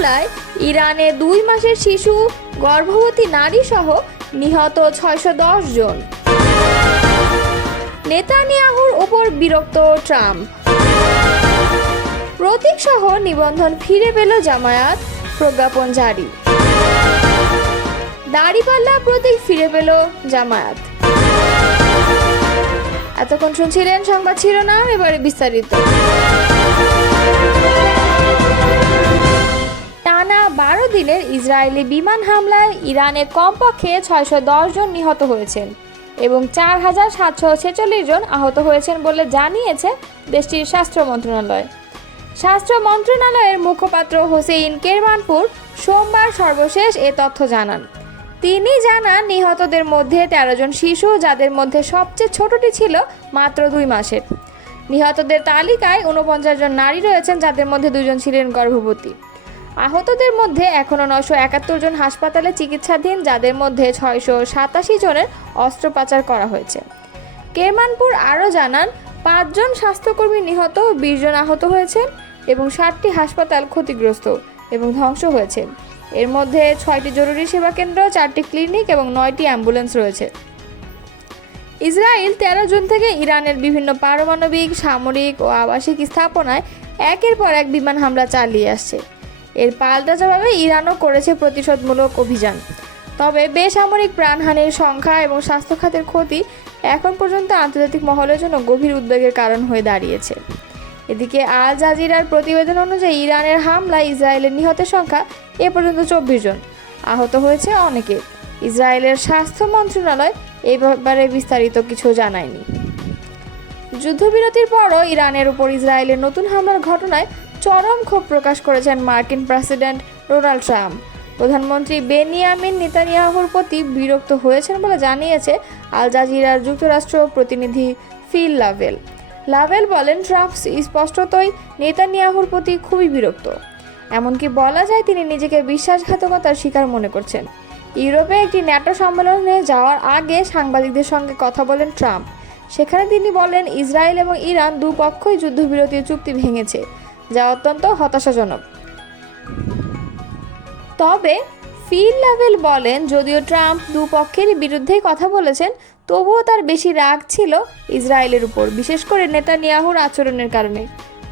হামলায় ইরানে দুই মাসের শিশু, গর্ভবতী নারী সহ নিহত ছয়শো দশ জন। নেতানিয়াহুর ওপর বিরক্ত ট্রাম্প। প্রতীক সহ নিবন্ধন ফিরে পেল জামায়াত, প্রজ্ঞাপন জারি। দাড়িপাল্লা প্রতীক ফিরে পেল জামায়াত। এতক্ষণ শুনছিলেন সংবাদ শিরোনাম, এবারে বিস্তারিত। বারো দিনের ইসরায়েলি বিমান হামলায় ইরানে কমপক্ষে ছয়শো দশ জন নিহত হয়েছেন এবং চার হাজার সাতশো ছেচল্লিশ জন আহত হয়েছেন বলে জানিয়েছে দেশটির স্বাস্থ্য মন্ত্রণালয়। স্বাস্থ্য মন্ত্রণালয়ের মুখপাত্র হোসেইন কেরমানপুর সোমবার সর্বশেষ এ তথ্য জানান। তিনি জানান, নিহতদের মধ্যে তেরো জন শিশু, যাদের মধ্যে সবচেয়ে ছোটটি ছিল মাত্র দুই মাসের। নিহতদের তালিকায় উনপঞ্চাশ জন নারী রয়েছেন, যাদের মধ্যে দুজন ছিলেন গর্ভবতী। আহতদের মধ্যে এখনও নয়শো একাত্তর জন হাসপাতালে চিকিৎসাধীন, যাদের মধ্যে ছয়শো সাতাশি জনের অস্ত্রোপচার করা হয়েছে। কেরমানপুর আরও জানান পাঁচজন স্বাস্থ্যকর্মী নিহত, বিশ জন আহত হয়েছেন এবং ষাটটি হাসপাতাল ক্ষতিগ্রস্ত এবং ধ্বংস হয়েছে। এর মধ্যে ছয়টি জরুরি সেবা কেন্দ্র, চারটি ক্লিনিক এবং নয়টি অ্যাম্বুলেন্স রয়েছে। ইসরায়েল তেরো জুন থেকে ইরানের বিভিন্ন পারমাণবিক, সামরিক ও আবাসিক স্থাপনায় একের পর এক বিমান হামলা চালিয়ে আসছে। এর পাল্টা জবাবে ইরানও করেছে প্রতিশোধমূলক অভিযান। তবে বেসামরিক প্রাণহানির সংখ্যা এবং স্বাস্থ্য খাতের ক্ষতি এখন পর্যন্ত আন্তর্জাতিক মহলের জন্য গভীর উদ্বেগের কারণ হয়ে দাঁড়িয়েছে। এদিকে আল জাজিরার প্রতিবেদন অনুযায়ী ইরানের হামলায় ইসরায়েলের নিহতের সংখ্যা এ পর্যন্ত চব্বিশ জন। আহত হয়েছে অনেকে। ইসরায়েলের স্বাস্থ্য মন্ত্রণালয় এই ব্যাপারে বিস্তারিত কিছু জানায়নি। যুদ্ধবিরতির পরও ইরানের উপর ইসরায়েলের নতুন হামলার ঘটনায় চরম ক্ষোভ প্রকাশ করেছেন মার্কিন প্রেসিডেন্ট ডোনাল্ড ট্রাম্প। প্রধানমন্ত্রী বেনিয়ামিন নেতানিয়াহুর প্রতি বিরক্ত হয়েছেন বলে জানিয়েছে আল জাজিরার যুক্তরাষ্ট্র প্রতিনিধি ফিল লাভেল। লাভেল বলেন, ট্রাম্প স্পষ্টতই নেতানিয়াহুর প্রতি খুবই বিরক্ত। এমনকি বলা যায় তিনি নিজেকে বিশ্বাসঘাতকতার শিকার মনে করছেন। ইউরোপে একটি ন্যাটো সম্মেলনে যাওয়ার আগে সাংবাদিকদের সঙ্গে কথা বলেন ট্রাম্প। সেখানে তিনি বলেন, ইসরায়েল এবং ইরান দুপক্ষই যুদ্ধবিরতির চুক্তি ভেঙেছে। যা অত্যন্ত হতাশাজনক। তবে ফিল লেভেল বলেন, যদিও ট্রাম্প দুপক্ষের বিরুদ্ধেই কথা বলেছেন, তবুও তার বেশি রাগ ছিল ইসরায়েলের উপর, বিশেষ করে নেতানিয়াহুর আচরণের কারণে।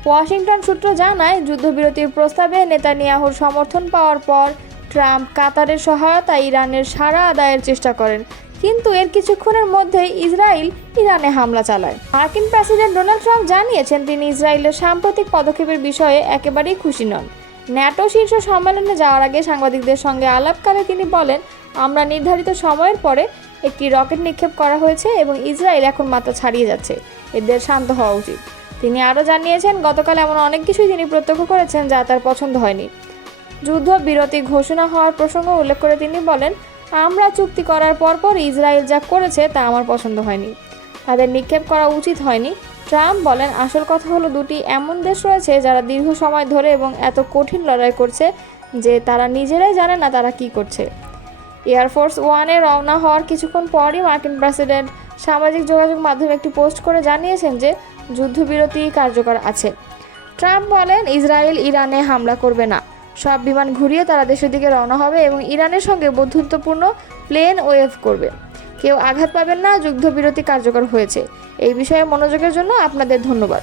ওয়াশিংটন সূত্র জানায়, যুদ্ধবিরতির প্রস্তাবে নেতানিয়াহুর সমর্থন পাওয়ার পর ট্রাম্প কাতারের সহায়তা ইরানের সারা আদায়ের চেষ্টা করেন। কিন্তু এর কিছুক্ষণের মধ্যেই ইসরায়েল ইরানে হামলা চালায়। মার্কিন প্রেসিডেন্ট ডোনাল্ড ট্রাম্প জানিয়েছেন তিনি ইসরায়েলের সাম্প্রতিক পদক্ষেপের বিষয়ে একেবারেই খুশি নন। ন্যাটো শীর্ষ সম্মেলনে যাওয়ার আগে সাংবাদিকদের সঙ্গে আলাপকালে তিনি বলেন, আমরা নির্ধারিত সময়ের পরে একটি রকেট নিক্ষেপ করা হয়েছে এবং ইসরায়েল এখন মাত্রা ছাড়িয়ে যাচ্ছে। এদের শান্ত হওয়া উচিত। তিনি আরও জানিয়েছেন, গতকাল এমন অনেক কিছুই তিনি প্রত্যক্ষ করেছেন যা তার পছন্দ হয়নি। যুদ্ধ বিরতি ঘোষণা হওয়ার প্রসঙ্গ উল্লেখ করে তিনি বলেন আমরা চুক্তি করার পরপর ইসরায়েল যা করেছে তা আমার পছন্দ হয়নি। তাদের নিক্ষেপ করা উচিত হয়নি। ট্রাম্প বলেন, আসল কথা হলো দুটি এমন দেশ রয়েছে যারা দীর্ঘ সময় ধরে এবং এত কঠিন লড়াই করছে যে তারা নিজেরাই জানে না তারা কি করছে। এয়ারফোর্স ওয়ানে রওনা হওয়ার কিছুক্ষণ পরই মার্কিন প্রেসিডেন্ট সামাজিক যোগাযোগ মাধ্যমে একটি পোস্ট করে জানিয়েছেন যে যুদ্ধবিরতি কার্যকর আছে। ট্রাম্প বলেন, ইসরায়েল ইরানে হামলা করবে না। সব বিমান ঘুরিয়ে তারা দেশের দিকে রওনা হবে এবং ইরানের সঙ্গে বন্ধুত্বপূর্ণ প্লেন ওয়েভ করবে। কেউ আঘাত পাবেন না, যুদ্ধবিরতি কার্যকর হয়েছে। এই বিষয়ে মনোযোগের জন্য আপনাদের ধন্যবাদ।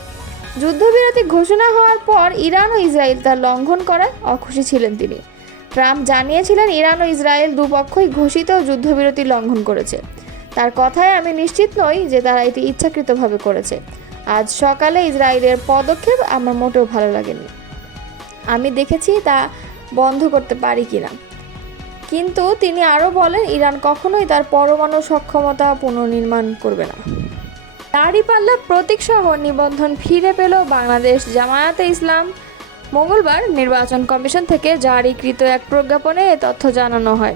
যুদ্ধবিরতি ঘোষণা হওয়ার পর ইরান ও ইসরায়েল তার লঙ্ঘন করায় অখুশি ছিলেন তিনি। ট্রাম্প জানিয়েছিলেন, ইরান ও ইসরায়েল দুপক্ষই ঘোষিত যুদ্ধবিরতি লঙ্ঘন করেছে। তার কথায় আমি নিশ্চিত নই যে তারা এটি ইচ্ছাকৃতভাবে করেছে। আজ সকালে ইসরায়েলের পদক্ষেপ আমার মোটেও ভালো লাগেনি। আমি দেখেছি তা বন্ধ করতে পারি কিনা। কিন্তু তিনি আরও বলেন, ইরান কখনোই তার পরমাণু সক্ষমতা পুনর্নির্মাণ করবে না। দাড়িপাল্লা প্রতীকসহ নিবন্ধন ফিরে পেল বাংলাদেশ জামায়াতে ইসলাম। মঙ্গলবার নির্বাচন কমিশন থেকে জারিকৃত এক প্রজ্ঞাপনে এ তথ্য জানানো হয়।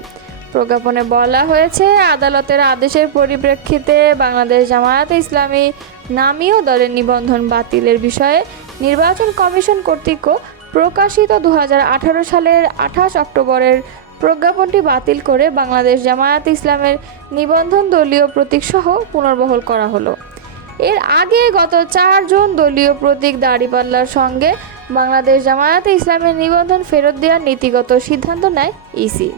প্রজ্ঞাপনে বলা হয়েছে, আদালতের আদেশের পরিপ্রেক্ষিতে বাংলাদেশ জামায়াতে ইসলামী নামীয় দলের নিবন্ধন বাতিলের বিষয়ে নির্বাচন কমিশন কর্তৃক প্রকাশিত দু হাজার আঠারো সালের আঠাশ অক্টোবরের প্রজ্ঞাপনটি বাতিল করে বাংলাদেশ জামায়াত ইসলামের নিবন্ধন দলীয় প্রতীকসহ পুনর্বহল করা হলো। এর আগে গত চারজন দলীয় প্রতীক দাড়িপাল্লার সঙ্গে বাংলাদেশ জামায়াতে ইসলামের নিবন্ধন ফেরত দেওয়ার নীতিগত সিদ্ধান্ত নেয় ইসি।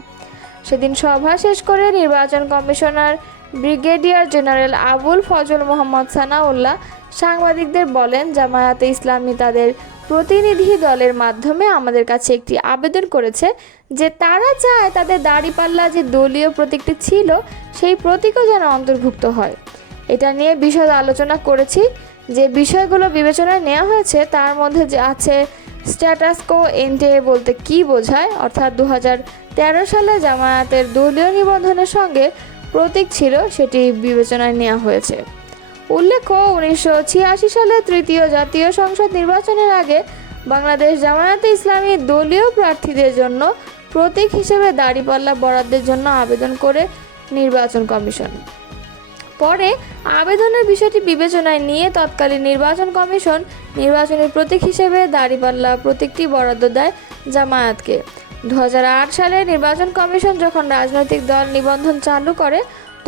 সেদিন সভা শেষ করে নির্বাচন commissioner brigadier general Abul Fazal Mohammad Sanaullah সাংবাদিকদের বলেন, জামায়াতে ইসলামী তাদের প্রতিনিধি দলের মাধ্যমে আমাদের কাছে একটি আবেদন করেছে যে তারা চায় তাদের দাড়িপাল্লা যে দলীয় প্রতীকটি ছিল, সেই প্রতীকও যেন অন্তর্ভুক্ত হয়। এটা নিয়ে বিশদ আলোচনা করেছি। যে বিষয়গুলো বিবেচনায় নেওয়া হয়েছে, তার মধ্যে যে আছে স্ট্যাটাসকো এন্টে বলতে কি বোঝায়, অর্থাৎ দু সালে জামায়াতের দলীয় নিবন্ধনের সঙ্গে প্রতীক ছিল, সেটি বিবেচনায় নেওয়া হয়েছে। উল্লেখ্য, উনিশশো ছিয়াশি সালে তৃতীয় জাতীয় সংসদ নির্বাচনের আগে বাংলাদেশ জামায়াতে ইসলামী দলীয় প্রার্থীদের জন্য প্রতীক হিসেবে দাড়িপাল্লা বরাদ্দের জন্য আবেদন করে নির্বাচন কমিশন। পরে আবেদনের বিষয়টি বিবেচনায় নিয়ে তৎকালীন নির্বাচন কমিশন নির্বাচনের প্রতীক হিসেবে দাড়িপাল্লা প্রতীকটি বরাদ্দ দেয় জামায়াতকে। দু হাজার আট সালে নির্বাচন কমিশন যখন রাজনৈতিক দল নিবন্ধন চালু করে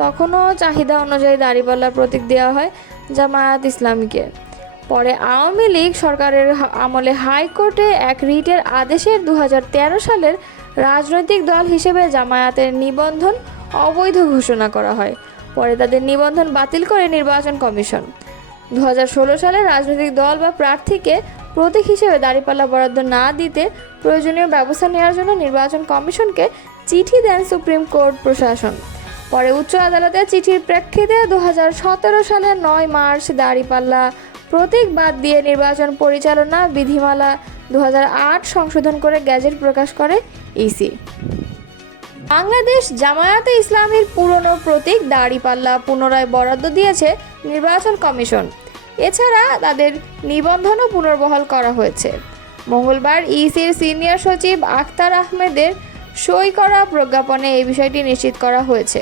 তখনও চাহিদা অনুযায়ী দাড়িপাল্লা প্রতীক দেওয়া হয় জামায়াত ইসলামীকে। পরে আওয়ামী লীগ সরকারের আমলে হাইকোর্টে এক রিটের আদেশের দু হাজার তেরো সালের রাজনৈতিক দল হিসেবে জামায়াতের নিবন্ধন অবৈধ ঘোষণা করা হয়। পরে তাদের নিবন্ধন বাতিল করে নির্বাচন কমিশন। দু সালে রাজনৈতিক দল বা প্রার্থীকে প্রতীক হিসেবে দাঁড়িপাল্লা বরাদ্দ না দিতে প্রয়োজনীয় ব্যবস্থা নেওয়ার জন্য নির্বাচন কমিশনকে চিঠি দেন সুপ্রিম কোর্ট প্রশাসন। পরে উচ্চ আদালতের চিঠির প্রেক্ষিতে দু হাজার সতেরো সালের নয় মার্চ দাঁড়িপাল্লা প্রতীক বাদ দিয়ে নির্বাচন পরিচালনা বিধিমালা দু হাজার আট সংশোধন করে গ্যাজেট প্রকাশ করে ইসি। বাংলাদেশ জামায়াতে ইসলামীর পুরনো প্রতীক দাড়িপাল্লা পুনরায় বরাদ্দ দিয়েছে নির্বাচন কমিশন। এছাড়া তাদের নিবন্ধনও পুনর্বহাল করা হয়েছে। মঙ্গলবার ইসির সিনিয়র সচিব আখতার আহমেদের সই করা প্রজ্ঞাপনে এই বিষয়টি নিশ্চিত করা হয়েছে।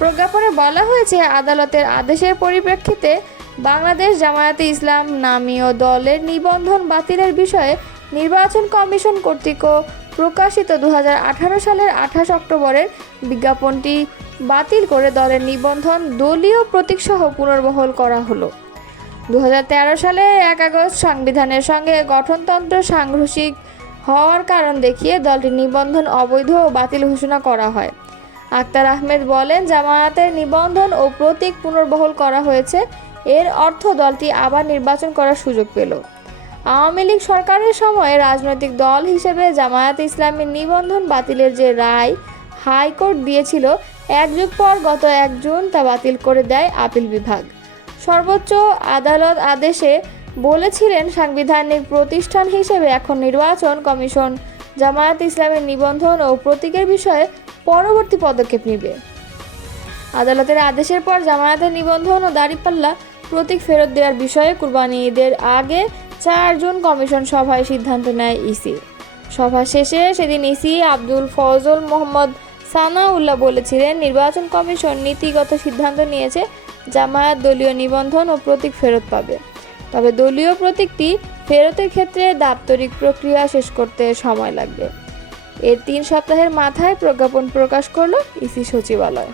প্রজ্ঞাপনে বলা হয়েছে, আদালতের আদেশের পরিপ্রেক্ষিতে বাংলাদেশ জামায়াতে ইসলাম নামীয় দলের নিবন্ধন বাতিলের বিষয়ে নির্বাচন কমিশন কর্তৃক প্রকাশিত দু হাজার আঠারো সালের আঠাশ অক্টোবরের বিজ্ঞাপনটি বাতিল করে দলের নিবন্ধন দলীয় প্রতীকসহ পুনর্বহল করা হলো। দু হাজার তেরো সালে এক আগস্ট সংবিধানের সঙ্গে গঠনতন্ত্র সাংঘর্ষিক হওয়ার কারণ দেখিয়ে দলটির নিবন্ধন অবৈধ ও বাতিল ঘোষণা করা হয়। আক্তার আহমেদ বলেন, জামায়াতের নিবন্ধন ও প্রতীক পুনর্বহল করা হয়েছে। এর অর্থ দলটি আবার নির্বাচন করার সুযোগ পেল। আওয়ামী লীগ সরকারের সময়ে রাজনৈতিক দল হিসেবে জামায়াত ইসলামের নিবন্ধন বাতিলের যে রায় হাইকোর্ট দিয়েছিল এক যুগ পর গত এক জুন তা বাতিল করে দেয় আপিল বিভাগ। সর্বোচ্চ আদালত আদেশে বলেছিলেন, সাংবিধানিক প্রতিষ্ঠান হিসেবে এখন নির্বাচন কমিশন জামায়াত ইসলামের নিবন্ধন ও প্রতীকের বিষয়ে পরবর্তী পদক্ষেপ নেবে। আদালতের আদেশের পর জামায়াতের নিবন্ধন ও দাঁড়িপাল্লা প্রতীক ফেরত দেওয়ার বিষয়ে কুরবানি ঈদের আগে চার জুন কমিশন সভায় সিদ্ধান্ত নেয় ইসি। সভা শেষে সেদিন ইসি আব্দুল ফজল মোহাম্মদ সানাউল্লাহ বলেছিলেন, নির্বাচন কমিশন নীতিগত সিদ্ধান্ত নিয়েছে, জামায়াত দলীয় নিবন্ধন ও প্রতীক ফেরত পাবে। তবে দলীয় প্রতীকটি ফেরতের ক্ষেত্রে দাপ্তরিক প্রক্রিয়া শেষ করতে সময় লাগবে। এর তিন সপ্তাহের মাথায় প্রজ্ঞাপন প্রকাশ করল ইসি সচিবালয়।